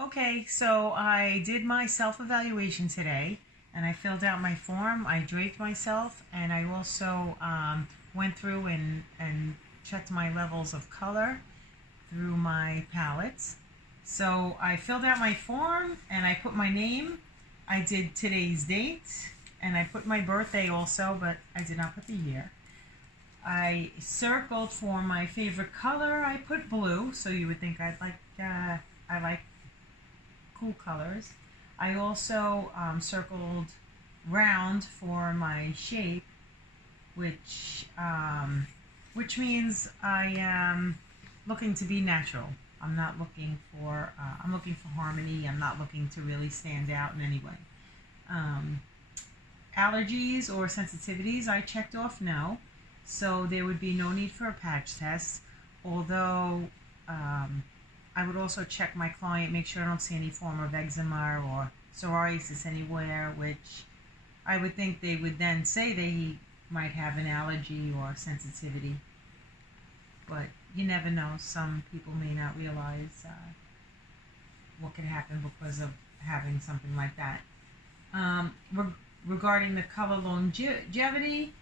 Okay, so I did my self-evaluation today, and I filled out my form. I draped myself, and I also went through and checked my levels of color through my palettes. So I filled out my form, and I put my name. I did today's date, and I put my birthday also, but I did not put the year. I circled for my favorite color. I put blue, so you would think I like cool colors. I also circled round for my shape, which means I am looking to be natural. I'm not looking for I'm looking for harmony. I'm not looking to really stand out in any way. Allergies or sensitivities, I checked off no, so there would be no need for a patch test, although I would also check my client, make sure I don't see any form of eczema or psoriasis anywhere, which I would think they would then say they might have an allergy or sensitivity. But you never know. Some people may not realize what can happen because of having something like that. Regarding the color longevity,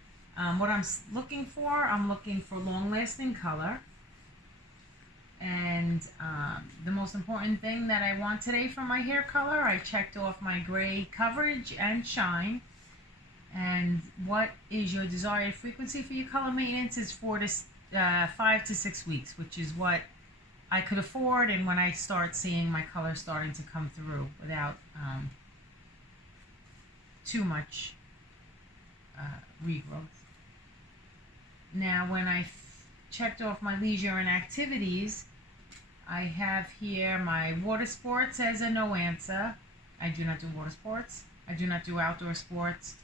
what I'm looking for long-lasting color. And the most important thing that I want today for my hair color, I checked off my gray coverage and shine. And what is your desired frequency for your color maintenance is 5 to 6 weeks, which is what I could afford, and when I start seeing my color starting to come through without too much regrowth. Now, when I checked off my leisure and activities, I have here my water sports as a no answer. I do not do water sports. I do not do outdoor sports.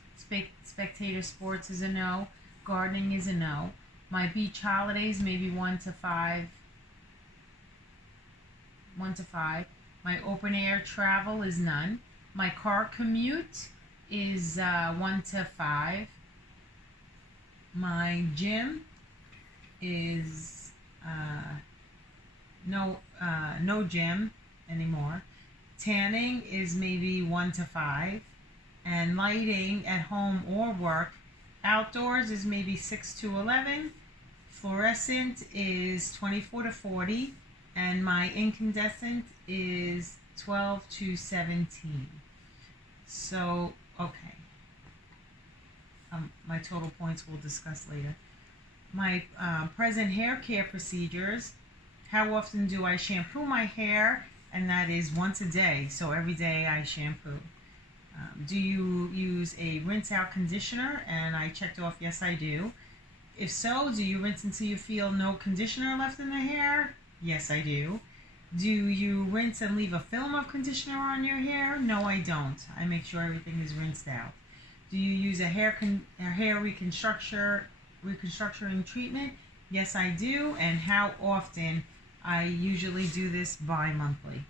Spectator sports is a no. Gardening is a no. My beach holidays, maybe 1 to 5. 1 to 5. My open air travel is none. My car commute is 1 to 5. My gym is no gym anymore. Tanning is maybe 1 to 5. And lighting at home or work, outdoors is maybe 6 to 11. Fluorescent is 24 to 40. And my incandescent is 12 to 17. So, okay. My total points we'll discuss later. My present hair care procedures. How often do I shampoo my hair? And that is once a day. So every day I shampoo. Do you use a rinse out conditioner? And I checked off yes I do. If so, do you rinse until you feel no conditioner left in the hair? Yes I do. Do you rinse and leave a film of conditioner on your hair? No, I don't. I make sure everything is rinsed out. Do you use a hair reconstructing treatment? Yes I do. And how often? I usually do this bi-monthly.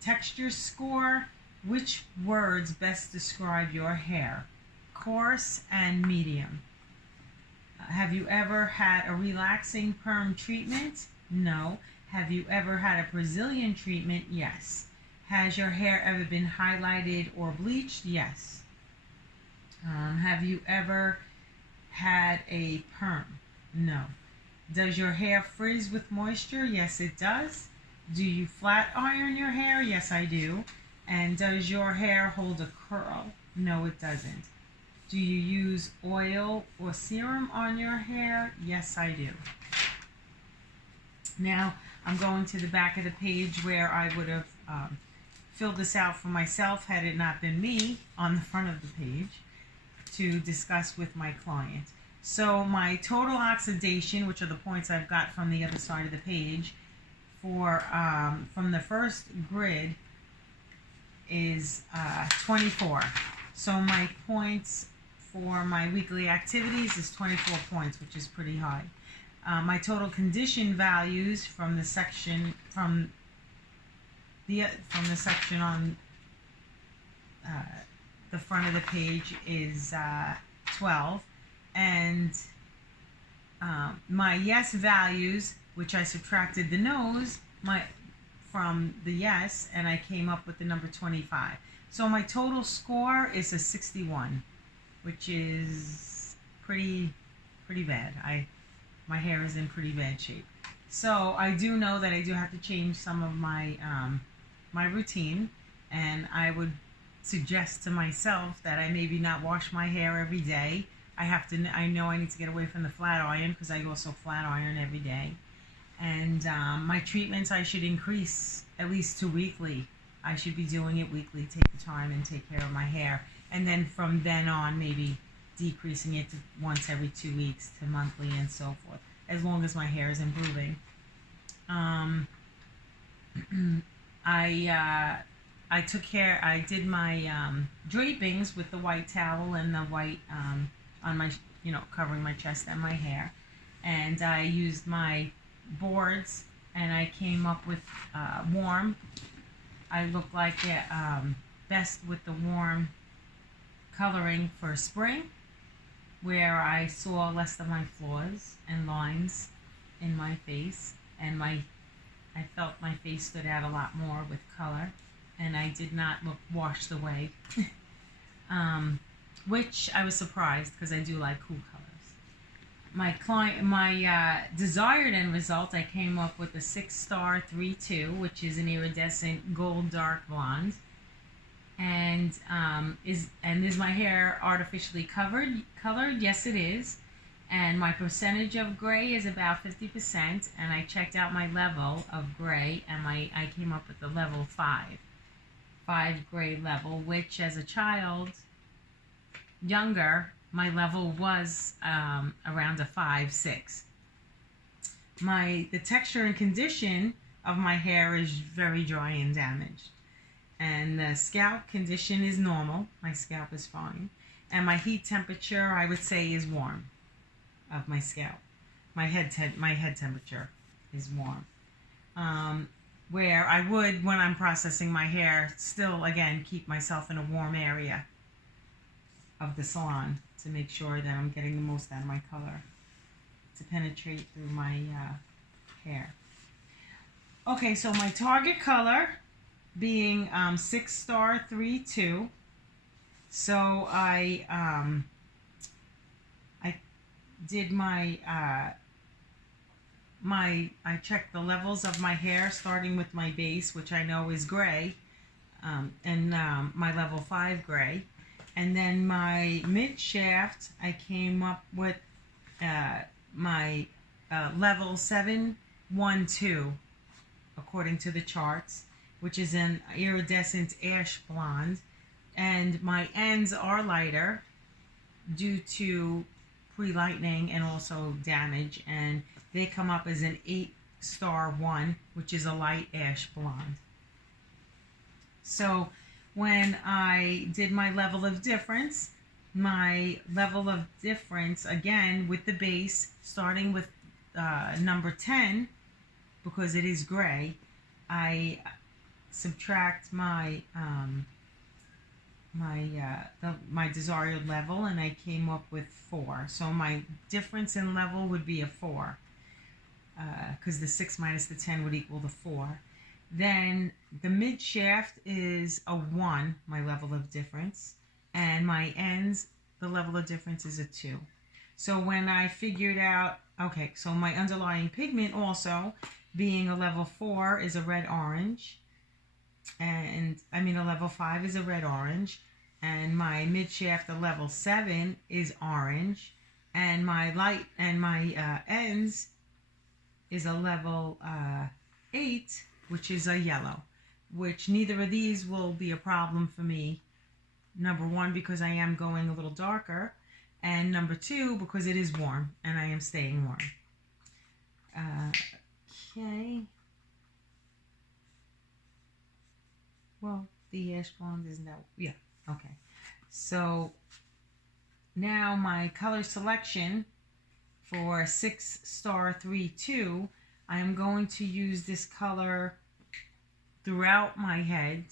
Texture score. Which words best describe your hair? Coarse and medium. Have you ever had a relaxing perm treatment? No. Have you ever had a Brazilian treatment? Yes. Has your hair ever been highlighted or bleached? Yes. Have you ever had a perm? No. Does your hair frizz with moisture? Yes, it does. Do you flat iron your hair? Yes, I do. And does your hair hold a curl? No, it doesn't. Do you use oil or serum on your hair? Yes, I do. Now, I'm going to the back of the page where I would have filled this out for myself had it not been me on the front of the page to discuss with my client. So my total oxidation, which are the points I've got from the other side of the page, for from the first grid is 24. So my points for my weekly activities is 24 points, which is pretty high. My total condition values from the section on the front of the page is 12, and my yes values, which I subtracted the no's, from the yes, and I came up with the number 25. So my total score is a 61, which is pretty bad. My hair is in pretty bad shape. So I do know that I do have to change some of my my routine, and I would suggest to myself that I maybe not wash my hair every day. I know I need to get away from the flat iron, because I also flat iron every day. And my treatments I should increase at least to weekly. I should be doing it weekly, take the time and take care of my hair. And then from then on, maybe decreasing it to once every 2 weeks to monthly and so forth, as long as my hair is improving. I took care, I did my drapings with the white towel and the white on my, covering my chest and my hair. And I used my boards, and I came up with warm. I look like it best with the warm coloring for spring, where I saw less of my flaws and lines in my face, and I felt my face stood out a lot more with color, and I did not look washed away, which I was surprised, because I do like cool colors. My desired end result, I came up with a 6-star 3-2, which is an iridescent gold dark blonde. And is my hair artificially colored? Yes, it is. And my percentage of gray is about 50%. And I checked out my level of gray, and I came up with the level 5 gray level, which as a child, younger, my level was around a 5-6. The texture and condition of my hair is very dry and damaged. And the scalp condition is normal. My scalp is fine. And my heat temperature, I would say, is warm of my scalp. My head temperature is warm. Where I would, when I'm processing my hair, still, again, keep myself in a warm area of the salon to make sure that I'm getting the most out of my color to penetrate through my hair. Okay, so my target color being 6-star 3-2. So I did my I checked the levels of my hair, starting with my base, which I know is gray, and my level 5 gray. And then my mid shaft, I came up with my level 712, according to the charts, which is an iridescent ash blonde. And my ends are lighter due to pre-lightening and also damage. And they come up as an 8-star 1, which is a light ash blonde. So when I did my level of difference, again, with the base, starting with number 10, because it is gray, I subtract my my desired level, and I came up with 4. So my difference in level would be a 4, because the 6 minus the 10 would equal the 4. Then the mid shaft is a 1, my level of difference, and my ends, the level of difference is a 2. So when I figured out, okay, so my underlying pigment also being a level 4 is a red-orange, and a level 5 is a red-orange, and my mid shaft, a level 7, is orange, and my light and my ends is a level 8, which is a yellow, which neither of these will be a problem for me. Number 1, because I am going a little darker, and number 2, because it is warm, and I am staying warm. Okay. Well, the ash blonde is now, yeah, okay. So now my color selection for 6-star 3-2, I am going to use this color throughout my head.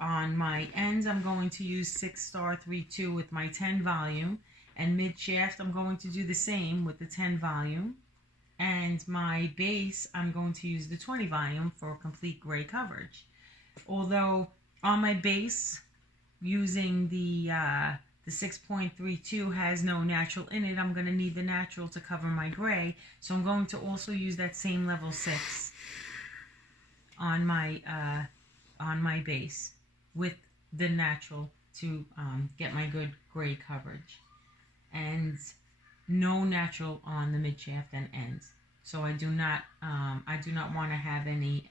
On my ends, I'm going to use 6-star 3-2 with my 10 volume, and mid shaft, I'm going to do the same with the 10 volume. And my base, I'm going to use the 20 volume for complete gray coverage. Although on my base, using the 6.32 has no natural in it, I'm going to need the natural to cover my gray. So I'm going to also use that same level 6 on my base with the natural to get my good gray coverage. And no natural on the mid shaft and ends. So I do not want to have any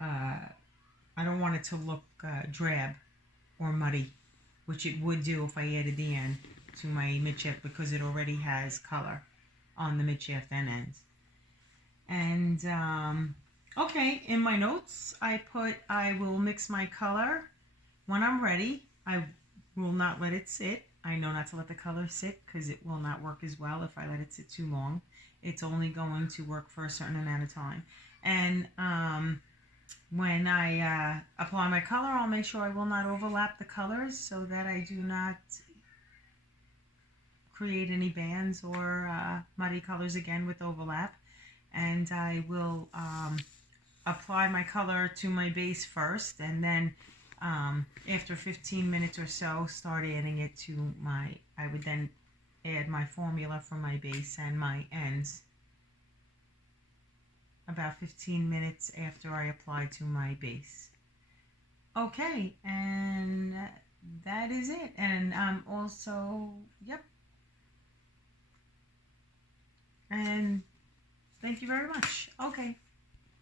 I don't want it to look drab or muddy, which it would do if I added the end to my mid shaft, because it already has color on the mid shaft and ends. And okay, in my notes I put I will mix my color when I'm ready. I will not let it sit. I know not to let the color sit because it will not work as well if I let it sit too long. It's only going to work for a certain amount of time. And when I apply my color, I'll make sure I will not overlap the colors so that I do not create any bands or muddy colors again with overlap. And I will apply my color to my base first, and then after 15 minutes or so, start adding it to I would then add my formula for my base and my ends about 15 minutes after I apply to my base. Okay, and that is it. And also, yep. And thank you very much. Okay.